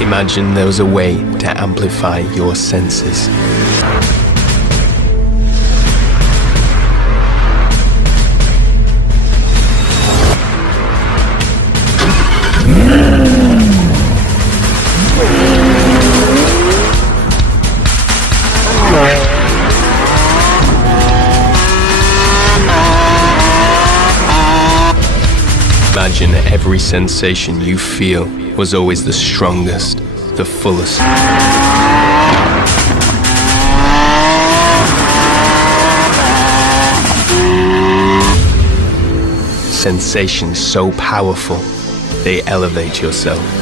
Imagine there was a way to amplify your senses. Imagine every sensation you feel was always the strongest, the fullest. Sensations so powerful, they elevate yourself.